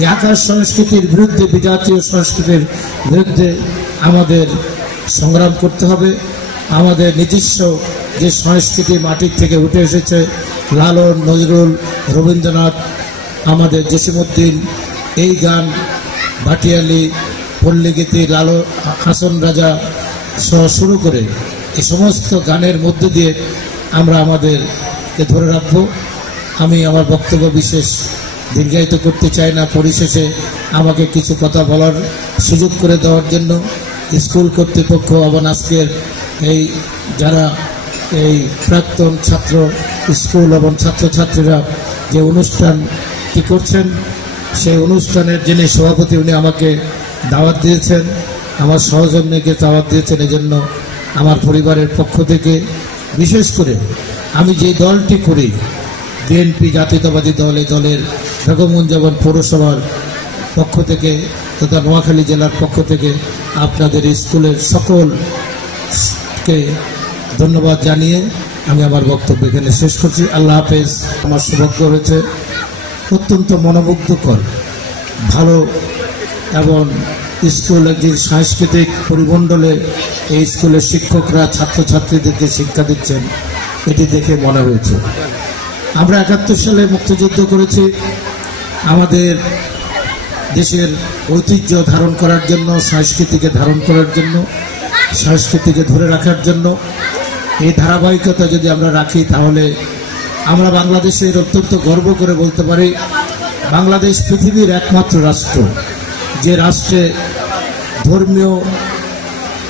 এই আকাশ সংস্কৃতির বিরুদ্ধে, বিজাতীয় সংস্কৃতির বিরুদ্ধে আমাদের সংগ্রাম করতে হবে। আমাদের নিজস্ব যে সংস্কৃতি মাটির থেকে উঠে এসেছে, লালন, নজরুল, রবীন্দ্রনাথ, আমাদের জসিমউদ্দিন, এই গান, ভাটিয়ালি, পল্লীগীতি, হাসন রাজা সহ শুরু করে এই সমস্ত গানের মধ্য দিয়ে আমরা আমাদেরকে ধরে রাখব। আমি আমার বক্তব্য বিশেষ দীর্ঘায়িত করতে চাই না। পরিশেষে আমাকে কিছু কথা বলার সুযোগ করে দেওয়ার জন্য স্কুল কর্তৃপক্ষ এবং আজকের এই যারা এই প্রাক্তন ছাত্র স্কুল এবং ছাত্রছাত্রীরা যে অনুষ্ঠানটি করছেন, সেই অনুষ্ঠানের যিনি সভাপতি উনি আমাকে দাওয়াত দিয়েছেন, আমার সহযোগীকে দাওয়াত দিয়েছেন। এজন্য আমার পরিবারের পক্ষ থেকে, বিশেষ করে আমি যে দলটি করি বিএনপি জাতীয়তাবাদী দল, এই দলের বেগমগঞ্জ পৌরসভার পক্ষ থেকে তথা নোয়াখালী জেলার পক্ষ থেকে আপনাদের স্কুলের সকলকে ধন্যবাদ জানিয়ে আমি আমার বক্তব্য এখানে শেষ করছি। আল্লাহ হাফেজ। আমার সৌভাগ্য হয়েছে অত্যন্ত মনোমুগ্ধকর, ভালো এবং স্কুল একটি সাংস্কৃতিক পরিমণ্ডলে এই স্কুলের শিক্ষকরা ছাত্রছাত্রীদেরকে শিক্ষা দিচ্ছেন, এটি দেখে মনে হয়েছে। আমরা 71 সালে মুক্তিযুদ্ধ করেছি আমাদের দেশের ঐতিহ্য ধারণ করার জন্য, সংস্কৃতিকে ধারণ করার জন্য, সংস্কৃতিকে ধরে রাখার জন্য। এই ধারাবাহিকতা যদি আমরা রাখি তাহলে আমরা বাংলাদেশের অত্যন্ত গর্ব করে বলতে পারি, বাংলাদেশ পৃথিবীর একমাত্র রাষ্ট্র যে রাষ্ট্রে ধর্মীয়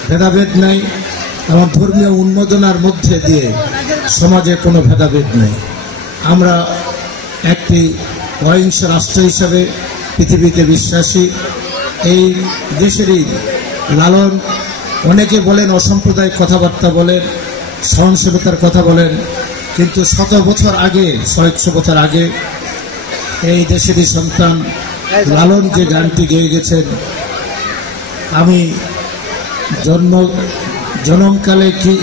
ভেদাভেদ নাই এবং ধর্মীয় উন্মোদনার মধ্যে দিয়ে সমাজে কোনো ভেদাভেদ নেই। আমরা একটি অহিংস রাষ্ট্র হিসাবে পৃথিবীতে বিশ্বাসী। এই দেশেরই লালন, অনেকে বলেন অসাম্প্রদায়িক কথাবার্তা বলেন, সহনশীলতার কথা বলেন, কিন্তু 100 বছর আগে, 100 বছর আগে এই দেশেরই সন্তান লালন যে গানটি গেয়ে গেছেন, আমি জনমকালে কি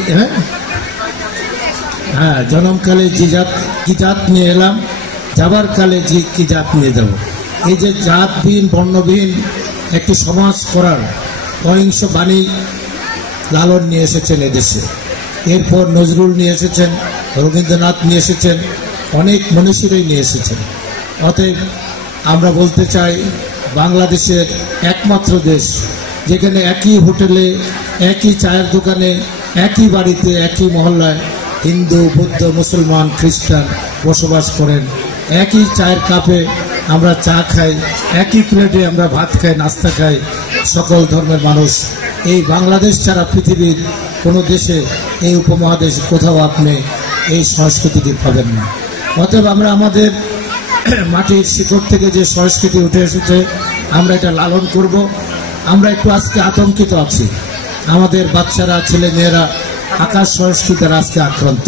জনমকালে কি জাত নিয়ে এলাম, যাবার কালে কি জাত নিয়ে যাব। এই যে জাতবিহীন, বর্ণবিহীন একটি সমাজ করার অহিংস বাণী লালন নিয়ে এসেছেন এদেশে। এরপর নজরুল নিয়ে এসেছেন, রবীন্দ্রনাথ নিয়ে এসেছেন, অনেক মনীষীরাই নিয়ে এসেছেন। অতএব আমরা বলতে চাই, বাংলাদেশের একমাত্র দেশ যেখানে একই হোটেলে, একই চায়ের দোকানে, একই বাড়িতে, একই মহল্লায় হিন্দু, বৌদ্ধ, মুসলমান, খ্রিস্টান বসবাস করেন। একই চায়ের কাপে আমরা চা খাই, একই প্লেটে আমরা ভাত খাই, নাস্তা খাই, সকল ধর্মের মানুষ। এই বাংলাদেশ ছাড়া পৃথিবীর কোনো দেশে, এই উপমহাদেশ কোথাও আপনি এই সংস্কৃতিটি পাবেন না। অতএব আমরা আমাদের মাটির শিকড় থেকে যে সংস্কৃতি উঠে এসেছে আমরা এটা লালন করব। আমরা একটু আজকে আতঙ্কিত আছি, আমাদের বাচ্চারা, ছেলে মেয়েরা আকাশ সংস্কৃতির আজকে আক্রান্ত।